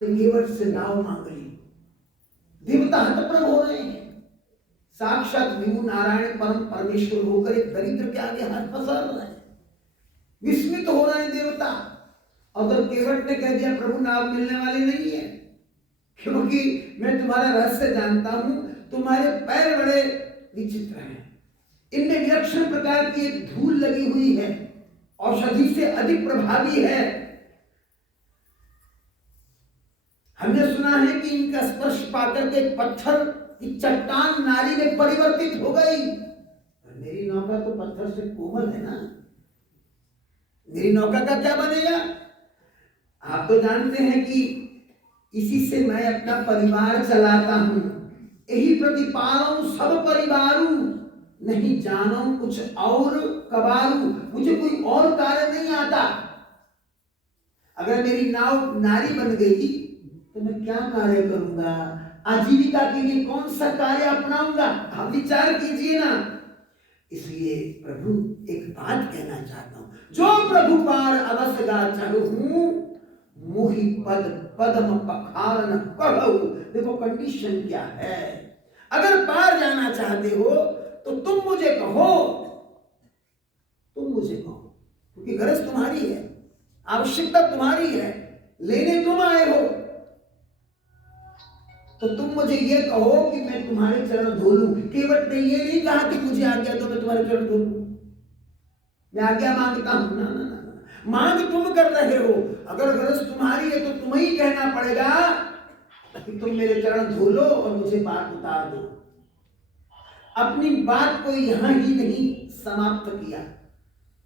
केवट से नाव मांग ली। देवता हतप्रभ हो रहे हैं। साक्षात विभु नारायण परम परमेश्वर होकर एक दरिद्र के आगे हाथ पसार रहे हैं। विस्मित हो रहे हैं देवता। और तो केवट ने कह दिया प्रभु नाव मिलने वाली नहीं है, क्योंकि मैं तुम्हारा रहस्य जानता हूं। तुम्हारे पैर बड़े विचित्र हैं, इनमें विलक्षण प्रकार की एक धूल लगी हुई है, औषधि से अधिक प्रभावी है। हमने सुना है कि इनका स्पर्श पाकर के पत्थर की चट्टान नारी में परिवर्तित हो गई। मेरी नौका तो पत्थर से कोमल है ना, मेरी नौका का क्या बनेगा? आप तो जानते हैं कि इसी से मैं अपना परिवार चलाता हूं। यही प्रतिपालू सब परिवारू, नहीं जानो कुछ और कबारू। मुझे कोई और कार्य नहीं आता। अगर मेरी नाव नारी बन गई तो मैं क्या कार्य करूंगा? आजीविका के लिए कौन सा कार्य अपनाऊंगा? आप विचार कीजिए ना। इसलिए प्रभु एक बात कहना चाहता हूं, जो प्रभु पार अवश्य गा चढ़ूं, मोहि पद पद्म पखारन कहूं। देखो कंडीशन क्या है। अगर पार जाना चाहते हो तो तुम मुझे कहो, तुम मुझे कहो, क्योंकि गरज तुम्हारी है, आवश्यकता तुम्हारी है, लेने तुम आए हो। तो तुम मुझे ये कहो कि मैं तुम्हारे चरण धो लूं। केवट ने ये नहीं कहा कि मुझे आज्ञा दो मैं तुम्हारे चरण धो लूं, मैं आज्ञा मांगता हूं। ना ना ना, मांग तुम कर रहे हो। अगर गरज तुम्हारी है तो तुम्हें ही कहना पड़ेगा कि तुम मेरे चरण धो लो और मुझे बात उतार दो। अपनी बात को यहां ही नहीं समाप्त किया,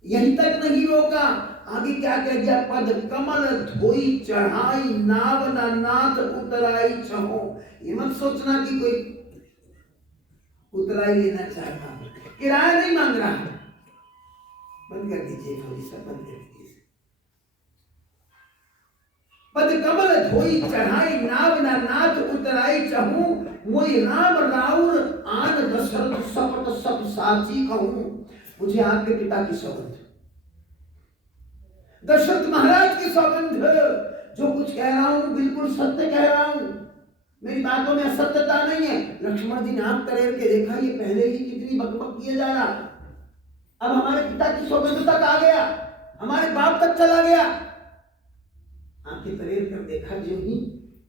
यहीं तक नहीं रोका, आगे क्या कह दिया? पद कमल धोई चढ़ाई, नाव ना नाथ उतराई छहो। ये मत सोचना कि कोई उतराई लेना चाहता, किराया नहीं मांग रहा। बंद कर दीजिए थोड़ी सा, बंद कर दीजिए। पद कमल धोई चढ़ाई, नाव ना नाथ उतराई चहूं। मोई राम राउर आन दशरथ सपट सब साची कहूं। मुझे आपके पिता की सौगंध, दशरथ महाराज की सौगंध, जो कुछ कह रहा हूं बिल्कुल सत्य कह रहा हूं, मेरी बातों में असत्यता नहीं है। लक्ष्मण जी ने आंख तरेर के देखा, ये पहले ही कितनी बकबक किए जा रहा, अब हमारे पिता की सौगंध तक आ गया, हमारे बाप तक चला गया। आंखें तरेर कर देखा जो ही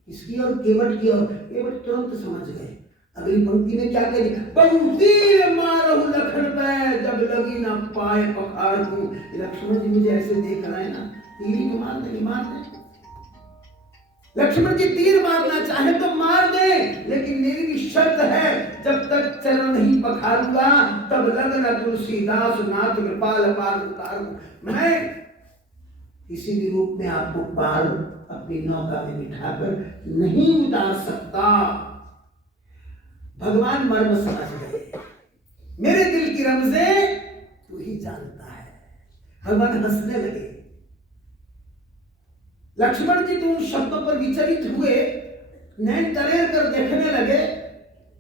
इसकी और केवट की ओर। केवट तुरंत समझ गए। अगली पंक्ति में क्या कह दिया? पंक्ति मारहु लखन पे, जब लगी ना पाए पखारहु। लक्ष्मण जी मुझे ऐसे देख रहे हैं ना, तीर ही मार दे। लक्ष्मण जी तीर मारना चाहे तो मार दे, लेकिन मेरी भी शर्त है, जब तक चरण नहीं पखारूंगा तब लगना तुलसीदास नाथ कृपाल पार उतारूं। मैं किसी भी रूप में आपको पार अपनी नौका में बिठाकर नहीं उतार सकता। भगवान मर्म समझ गए, मेरे दिल की रमज़ें तू ही जानता है। भगवान हंसने लगे। लक्ष्मण जी तो उन शब्दों पर विचलित हुए, नैन तरेर कर देखने लगे,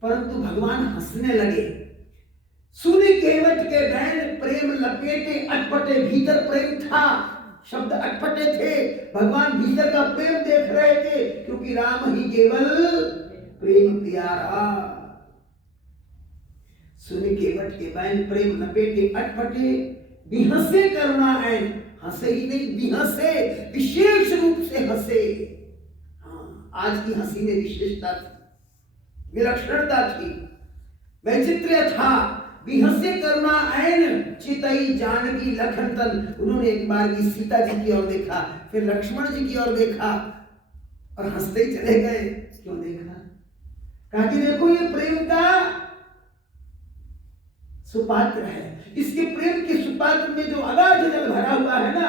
परंतु भगवान हंसने लगे। सुनी केवट के बैन प्रेम लपेटे, अटपटे भीतर प्रेम था। शब्द अटपटे थे, भगवान भीतर का प्रेम देख रहे थे, क्योंकि राम ही केवल प्रेम प्यारा। सुनी केवट के बैन प्रेम लपेटे, अटपटे बिहसे करुणा ऐन। हंसे ही नहीं, बिहसे, विशेष रूप से हंसे। हाँ, आज की हंसी में विशेषता थी, विलक्षणता थी, वैचित्र्य था। बिहसे करुणा ऐन चितई जानकी लखन तन। उन्होंने एक बार की सीता जी की ओर देखा, फिर लक्ष्मण जी की ओर देखा और हंसते ही चले गए। क्यों देखा? कहा कि देखो ये प्रेम का सुपात्र है, इसके प्रेम के सुपात्र में जो अगाध जल भरा हुआ है ना,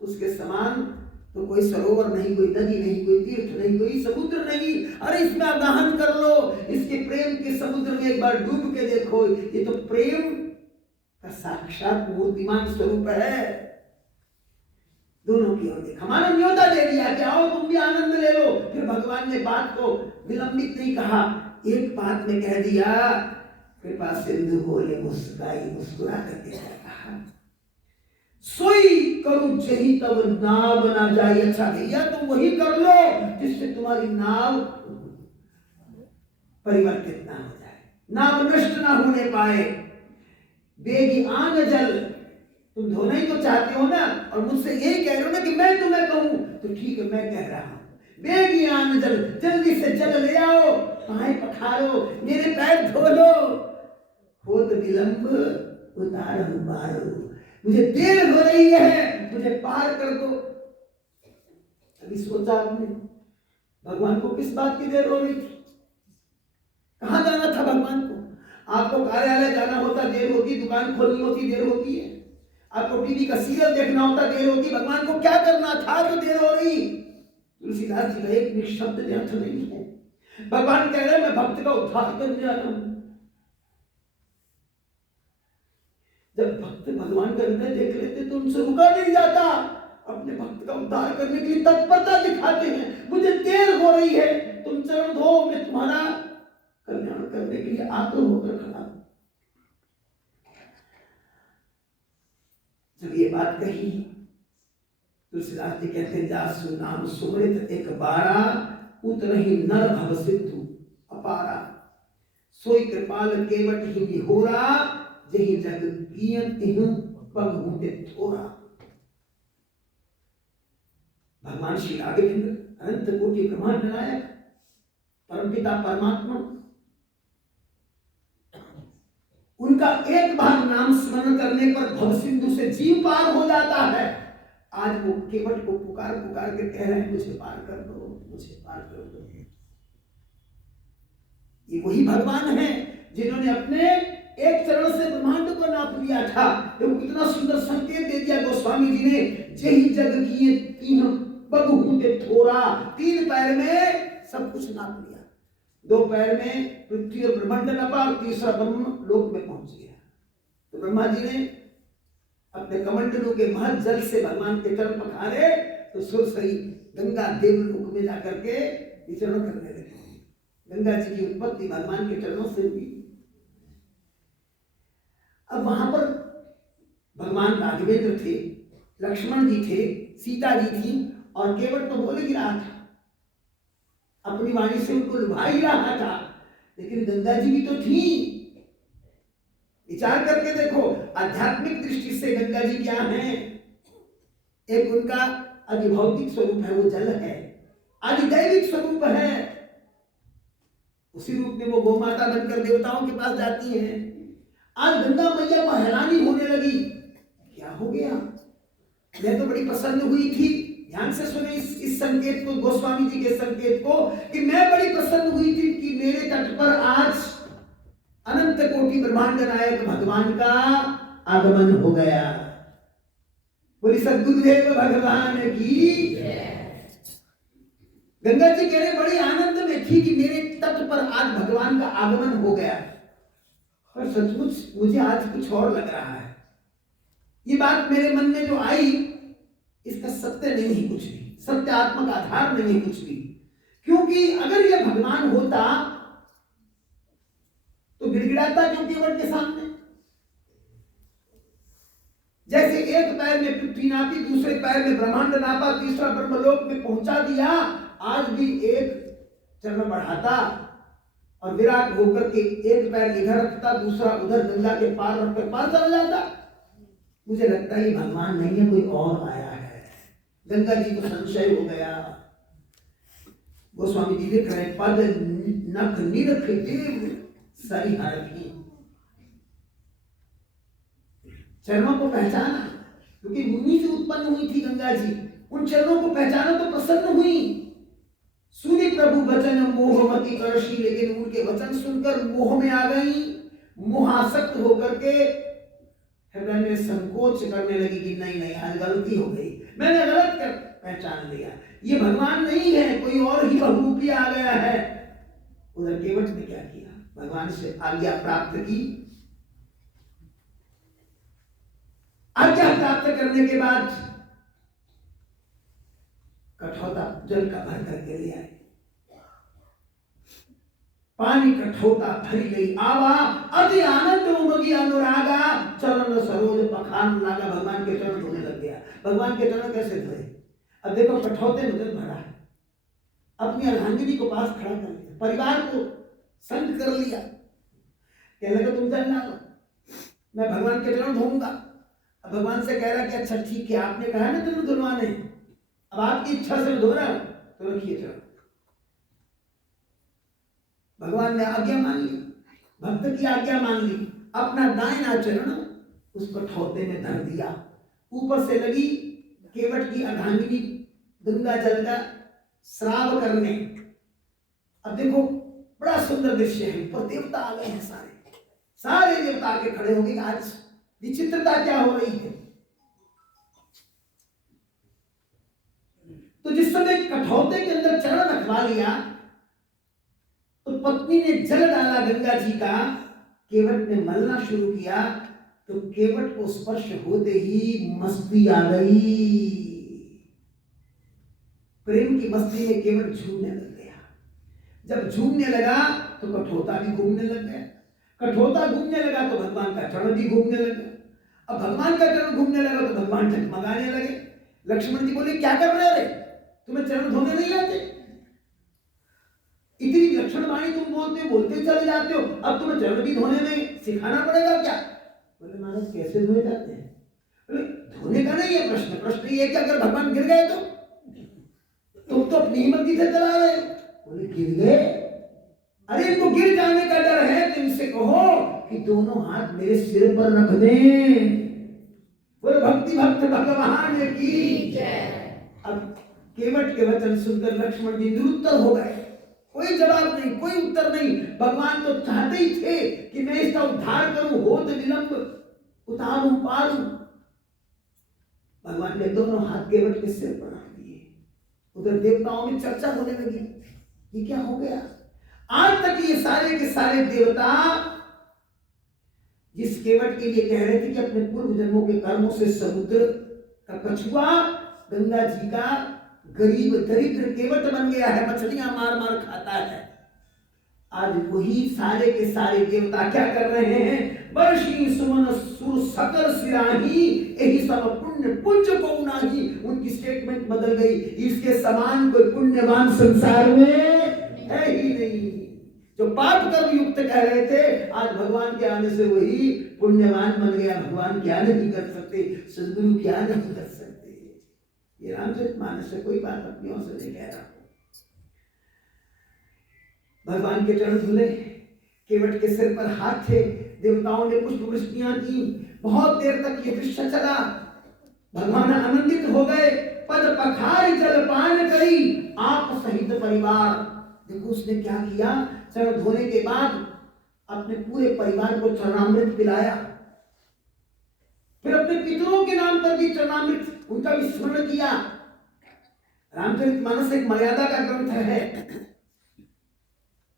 उसके समान तो कोई सरोवर नहीं, कोई नदी नहीं, कोई तीर्थ नहीं, कोई समुद्र नहीं। अरे इसमें अवगाहन कर लो, इसके प्रेम के समुद्र में एक बार डूब के देखो। ये तो प्रेम का साक्षात मूर्तिमान स्वरूप है। दोनों की ओर देखा, मानो न्योता दे दिया कि आओ तुम भी आनंद ले लो। फिर भगवान ने बात को विलंबित नहीं कहा, एक बात में कह दिया। कृपा सिंधु बोले मुस्कुराई, मुस्कुरा करके कहा, सोई करूं जही तब नाव ना जाए। अच्छा भैया तुम वही कर लो जिस तुम्हारी नाव परिवर्तित ना हो जाए, नाव नष्ट ना होने पाए। बेगी आन जल, तुम धोना ही तो चाहते हो ना, और मुझसे यही कह रहे हो ना कि मैं तुम्हें कहूं, तो ठीक है मैं कह रहा हूं, बेगी आन जल, जल्दी से जल ले आओ, पाए पखारो, मेरे पैर धो लो, हो तो विलंब उतार पारो, मुझे देर हो रही है, मुझे पार कर दो। अभी सोचा आपने भगवान को किस बात की देर हो रही थी? कहां जाना था भगवान को? आपको कार्यालय जाना होता देर होती, दुकान खोलनी होती देर होती है, आपको टीवी का सीरियल देखना होता देर होती, भगवान को क्या करना था जो देर हो रही? तुलसीदास जी का एक निशब्द अर्थ नहीं है। भगवान कह रहे मैं भक्त का उद्धार करने आया हूं। जब भक्त भगवान का हृदय देख लेते तो उनसे रुका नहीं जाता, अपने भक्त का उद्धार करने के लिए तत्परता दिखाते हैं। मुझे देर हो रही है, तुम चरण धो, मैं तुम्हारा कल्याण करने के लिए आतुर होकर खड़ा। जब ये बात कही, तुलसीदास जी कहते हैं जासु नाम सुमृत एक बारा, उतरहि नर भव सिद्धू अपारा, सोई कृपाल केवट ही निहोरा, जही जग कीयत तिहु पग होते थोरा। भगवान श्री राघवेंद्र अनंत कोटि ब्रह्मांड नायक परमपिता परमात्मा, उनका एक बार नाम स्मरण करने पर भव सिंधु से जीव पार हो जाता है। आज वो केवट को पुकार पुकार के कह रहे हैं मुझे पार कर दो, मुझे पार कर दो। ये वही भगवान है जिन्होंने अपने एक चरण से ब्रह्मांड को नाप लिया था। तो कितना सुंदर संकेत दे दिया गोस्वामी जी ने, जही जग किए तीन पग होते थोरा, तीन पैर में सब कुछ नाप लिया, दो पैर में पृथ्वी और ब्रह्मांड नापा, और तीसरा ब्रह्म लोक में पहुंच गया। तो ब्रह्मा जी ने अपने कमंडलों के महज जल से भगवान के चरण पखारे, तो सुरसरी गंगा देवलोक में जाकर के विचरण करने लगे। गंगा जी की उत्पत्ति भगवान के चरणों से हुई। अब वहां पर भगवान राघवेंद्र थे, लक्ष्मण जी थे, सीता जी थी, और केवट तो बोले ही रहा था, अपनी वाणी से उनको लुभा ही रहा था, लेकिन गंगा जी भी तो थी। विचार करके देखो, आध्यात्मिक दृष्टि से गंगा जी क्या हैं? एक उनका अधिभौतिक स्वरूप है, वो जल है, अधिदैविक स्वरूप है। उसी रूप में वो गौमाता बनकर देवताओं के पास जाती हैं। आज गंगा मैया को हैरानी होने लगी, क्या हो गया? मैं तो बड़ी प्रसन्न हुई थी, ध्यान से सुने इस संकेत को, गोस्वामी जी के संकेत को, कि मैं बड़ी प्रसन्न हुई थी कि मेरे तट पर आज अनंत कोटि ब्रह्मांड नायक भगवान का आगमन हो गया। बोली सद्गुरुदेव भगवान की। गंगा जी कह रहे बड़ी आनंद में थी कि मेरे तट पर आज भगवान का आगमन हो गया, और सचमुच मुझे आज कुछ और लग रहा है। ये बात मेरे मन में जो आई, इसका सत्य नहीं है कुछ भी, सत्यात्मक आधार नहीं है कुछ भी। क्योंकि अगर यह भगवान होता तो गिड़गिड़ाता क्यों केवट के सामने? जैसे एक पैर में पृथ्वी नापी, दूसरे पैर में ब्रह्मांड नापा, तीसरा ब्रह्मलोक में पहुंचा दिया, आज भी एक चरण बढ़ाता और विराट होकर के एक पैर इधर रखता, दूसरा उधर गंगा के पार रखकर पार चला जाता। मुझे लगता है भगवान नहीं है, कोई और आया है। गंगा जी को संशय हो गया। गोस्वामी जी लिख रहे पद नख निरख देव सरिहरखी, चरणों को पहचाना, क्योंकि उन्हीं से उत्पन्न हुई थी गंगा जी। उन चरणों को पहचाना तो प्रसन्न हुई। सुनी प्रभु वचन मोहमती करशी, लेकिन उनके वचन सुनकर मोह में आ गई, मोहासक्त होकर के हृदय में संकोच करने लगी कि नहीं नहीं, आज गलती हो गई, मैंने गलत कर पहचान लिया, ये भगवान नहीं है, कोई और ही बहुरूपी आ गया है। उधर केवट ने क्या किया? भगवान से आज्ञा प्राप्त की। आज्ञा प्राप्त करने के बाद कठौता जल का भर करके ले आए। पानी कठौता भरी गई, आवा अति आनंद उमगी अनुरागा, चरण सरोज पखान लागा। भगवान के चरण धोने लग गया। भगवान के चरण कैसे धोए? अब देखो, कठौते में जल भरा है, अब अपनी अर्धांगिनी को पास खड़ा कर लिया, परिवार को संग कर लिया। कहने लगा तुम जल डालो, मैं भगवान के चरण धोऊंगा। अब भगवान से कह रहा कि अच्छा ठीक है, आपने कहा ना चरण धुलवाने, अब आपकी इच्छा से धो रहा हूं, तो रखिए चरण। भगवान ने आज्ञा मान ली, भक्त की आज्ञा मान ली, अपना दाहिना चरण उस कठौते में धर दिया। ऊपर से लगी केवट की अर्धांगिनी गंगा जल का श्राव करने। अब देखो बड़ा सुंदर दृश्य है, पर देवता आ गए हैं, सारे देवता आके खड़े हो गए। आज विचित्रता क्या हो रही है, तो जिस समय कठौते के अंदर चरण रखवा लिया तो पत्नी ने जल डाला गंगा जी का, केवट ने मलना शुरू किया, तो केवट को स्पर्श होते ही मस्ती आ गई। प्रेम की मस्ती में केवट झूमने लग गया। जब झूमने लगा तो कठौता भी घूमने लग गया, कठौता घूमने लगा तो भगवान का चरण भी घूमने लगा। अब भगवान का चरण घूमने लगा तो भगवान टकमगाने लगे। लक्ष्मण जी बोले क्या कर रहे रे, तुम्हें चरण धोने नहीं आते? इतनी लक्षण वाणी तुम बोलते चले जाते हो, अब तुम्हें चरण भी धोने में सिखाना पड़ेगा क्या? बोले महाराज कैसे धोए जाते हैं? बोले धोने का नहीं है प्रश्न, प्रश्न ये कि अगर भगवान गिर गए तो तुम तो अपनी ही मर्जी से चला रहे। बोले गिर गए? अरे इनको गिर जाने का डर है तो इनसे कहो कि दोनों हाथ मेरे सिर पर रख दें। बोले भक्ति भक्त भगवान की जय। अब केवट के वचन सुनकर लक्ष्मण जी निरुत्तर हो गए, कोई जवाब नहीं, कोई उत्तर नहीं। भगवान तो चाहते ही थे कि मैं इसका उद्धार करूं, हो तो विलंब उतारूं पारूं। भगवान ने दोनों हाथ केवट के सिर पर रख दिए। उधर देवताओं में चर्चा होने लगी, ये क्या हो गया? आज तक ये सारे के सारे देवता जिस केवट के लिए कह रहे थे कि अपने पूर्व जन्मों के कर्मों से समुद्र का कछुआ गंगा जी का गरीब दरिद्र केवट बन गया है, मछलियां मार मार खाता है, आज वही सारे के सारे देवता क्या कर रहे हैं? वर्षी सुमन सुर सकल सिराही यही सब पुण्य पुंज को उनाही। उनकी स्टेटमेंट बदल गई, इसके समान कोई पुण्यवान संसार में है ही नहीं। जो पाप कर्म युक्त कह रहे थे, आज भगवान के आने से वही पुण्यवान बन गया। भगवान क्या नहीं कर सकते, सदगुरु क्या नहीं कर सकते। ये रामचरितमानस से कोई बात अपनी ओर से नहीं कह रहा। भगवान के चरण धुले, केवट के सिर पर हाथ थे, देवताओं ने पुष्प वृष्टियां की। बहुत देर तक ये दृश्य चला। भगवान आनंदित हो गए। पद पखार जल पान करी आप सहित परिवार। देखो उसने क्या किया, चरण धोने के बाद अपने पूरे परिवार को चरणामृत पिलाया, फिर अपने पितरों के नाम पर भी चरणामृत उनका भी स्मरण किया। रामचरितमानस एक मर्यादा का ग्रंथ है।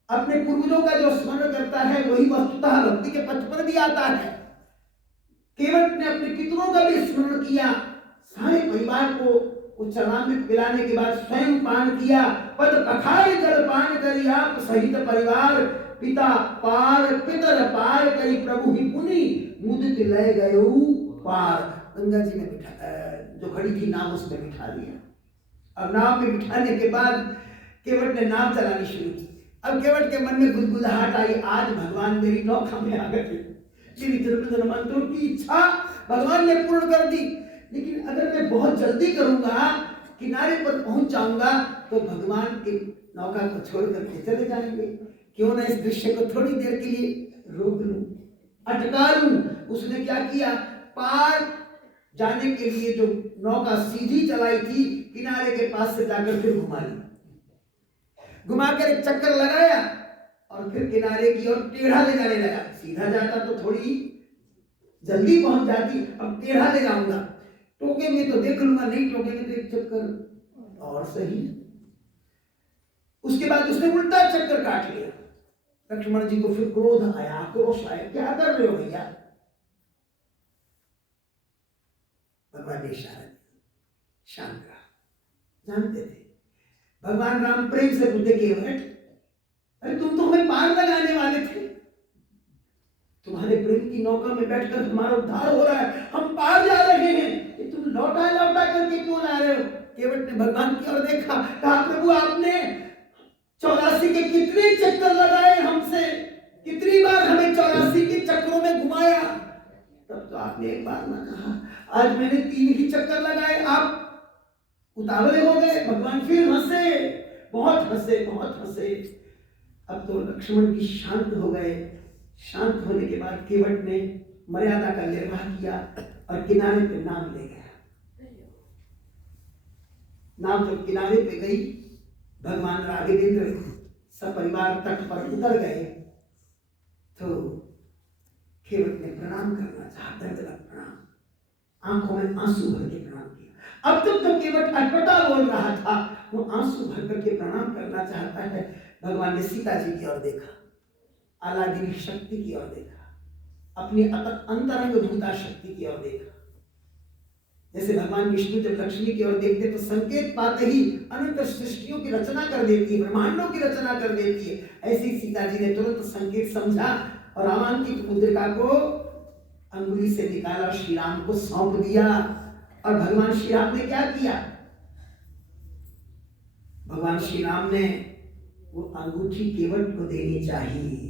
अपने पूर्वजों का जो स्मरण करता है वही वस्तुतः भक्ति के पथ पर भी आता है। केवट ने अपने पितरों का भी स्मरण किया। सारे परिवार को चरणामृत पिलाने के बाद स्वयं पान किया। पद पखार जल पान करी आप सहित परिवार, पिता पार पितर पार करी प्रभु ही पुनि मुदित ले गयो पार। गंगा जी में बिठा, जो खड़ी थी नाव उसमें बिठा दिया। अब नाव में बिठाने के बाद केवट ने नाव चलानी शुरू की। अब केवट के मन में गुदगुदाहट आई, आज भगवान मेरी नौका में आ गए, मेरी जन्म मंत्रों की इच्छा भगवान ने पूर्ण कर दी। लेकिन अगर मैं बहुत जल्दी करूंगा, किनारे पर पहुंच जाऊंगा, तो भगवान के नौका को छोड़ करके चले जाएंगे। क्यों ना इस दृश्य को थोड़ी देर के लिए रोक लूं, अटका लूं। उसने क्या किया, पार जाने के लिए जो नौका सीधी चलाई थी, किनारे के पास से जाकर फिर घुमा ली, घुमाकर एक चक्कर लगाया और फिर किनारे की ओर टेढ़ा ले जाने लगा। सीधा जाता तो थोड़ी जल्दी पहुंच जाती, अब टेढ़ा ले जाऊंगा, टोकेंगे तो देख लूंगा, नहीं टोकेंगे तो एक चक्कर और सही। उसके बाद उसने उल्टा चक्कर काट लिया। लक्ष्मण जी को फिर क्रोध आया, आक्रोश आया, क्या कर रहे हो भैया? भगवान ने इशारा दिया, शांत रहा। जानते थे भगवान राम प्रेम से पूछते, केवट अरे तुम तो हमें पार लगाने वाले थे, तुम्हारे प्रेम की नौका में बैठकर हमारा उद्धार हो रहा है, हम पार जा रहे हैं, ये तुम लौटा लौटा करके क्यों ला रहे हो? केवट ने भगवान की ओर देखा, कहा प्रभु आपने 84 के कितने चक्कर लगाए हमसे, कितनी बार हमें 84 के चक्करों में घुमाया। तब तो आपने एक बार ना कहा, आज मैंने 3 ही चक्कर लगाए, आप उतावले हो गए। भगवान फिर हंसे, बहुत हंसे, बहुत हंसे। अब तो लक्ष्मण जी शांत हो गए। शांत होने के बाद केवट ने मर्यादा का निर्वाह किया और किनारे पे नाव ले गया। नाव जब किनारे पे गई, भगवान राघवेंद्र सपरिवार तट पर उतर गए तो केवट ने प्रणाम करना चाहा, दर्दनाक प्रणाम, आंखों में आंसू भर के प्रणाम किया। अब तक तो केवट अटपटा बोल रहा था, वो आंसू भर करके प्रणाम करना चाहता है। भगवान ने सीता जी की ओर देखा, अलादीन शक्ति की ओर देखा, अपनी अंतरंग भूता शक्ति की ओर देखा। जैसे भगवान विष्णु जब लक्ष्मी की ओर देखते तो संकेत पाते ही अनंत सृष्टियों की रचना कर देती है, ब्रह्मांडों की रचना कर देती है। ऐसे ही सीता जी ने तुरंत संकेत समझा और रामांकित मुद्रिका को अंगुली से निकाला और श्री राम को सौंप दिया। और भगवान श्री राम ने क्या किया? भगवान श्री राम ने वो अंगूठी केवट को देनी चाहिए।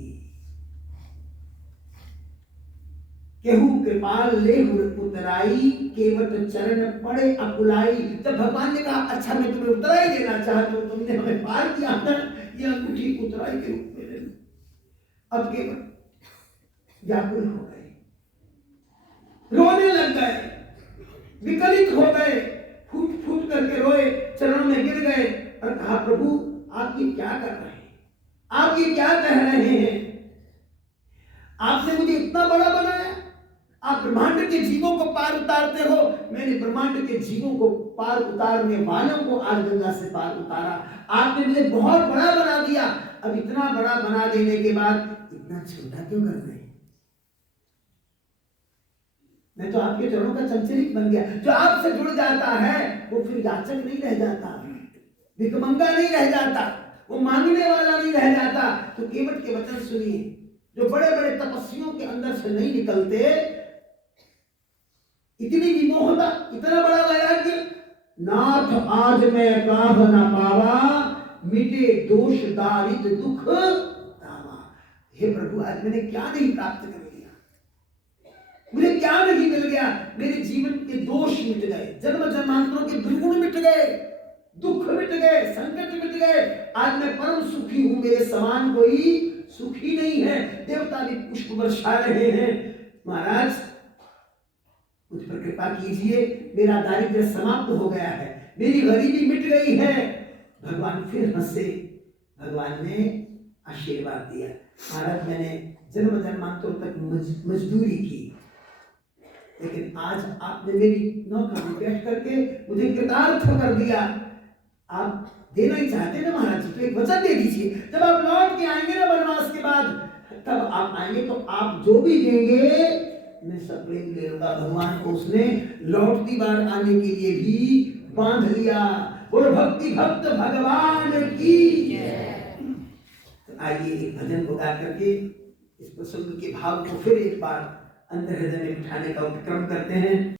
केहू कृपाल लेहु उतराई, केवट चरण पड़े अकुलाई। जब भगवान ने कहा अच्छा मैं तुम्हें उतराई देना चाहता हूं, तुमने हमें पार किया था, ये अंगूठी उतराई के रूप में ले लो। अब केवट व्याकुल हो गए, रोने लग गए, विकलित हो गए, फूट फूट करके रोए, चरणों में गिर गए और कहा प्रभु आप ये क्या कर रहे हैं, आप ये क्या कह रहे हैं? आपने मुझे इतना बड़ा बनाया, आप ब्रह्मांड के जीवों को पार उतारते हो, मैंने ब्रह्मांड के जीवों को पार उतारने वालों को आज गंगा से पार उतारा। आपने मुझे बहुत बड़ा बना दिया, अब इतना बड़ा बना देने के बाद इतना छोटा क्यों कर रहे हैं? मैं तो आपके चरणों का चंचलित बन गया। जो आपसे जुड़ जाता है वो फिर याचक नहीं रह जाता, भिखमंगा नहीं रह जाता, वो मांगने वाला नहीं रह जाता। तो केवट के वचन सुनिए, जो बड़े बड़े तपस्वियों के अंदर से नहीं निकलते, इतनी विमोहता, इतना बड़ा वैराग्य। नाथ आज मैं काह न पावा, मिटे दोष दारिद्र दुख दावा। हे प्रभु आज मैंने क्या नहीं प्राप्त कर लिया, मुझे क्या नहीं मिल गया? मेरे जीवन के दोष मिट गए, जन्म जन्मांतरों के दुर्गुण मिट गए, दुख मिट गए, संकट मिट गए। आज मैं परम सुखी हूं, मेरे समान कोई सुखी नहीं है। देवता भी पुष्प बरसा रहे हैं। महाराज मुझ पर कृपा कीजिए, मेरा दारिद्र्य समाप्त हो गया है, मेरी गरीबी मिट गई है। भगवान फिर हंसे, भगवान ने आशीर्वाद दिया। महाराज मैंने जन्म जन्मांतरों तक मजदूरी की, लेकिन आज आपने मेरी नौकरी में बैठ करके मुझे कृतार्थ कर दिया। आप देना ही चाहते ना महाराज जी, तो एक वचन दे दीजिए, जब आप लौट के आएंगे ना वनवास के बाद, तब आप आएंगे तो आप जो भी देंगे मैं सब प्रेम ले लूंगा। भगवान को उसने लौटती बार आने के लिए भी बांध लिया। और भक्ति भक्त भगवान की। तो आइए एक भजन को गा करके इस प्रसंग के भाव को फिर एक बार अंतर हृदय में बिठाने का उपक्रम करते हैं।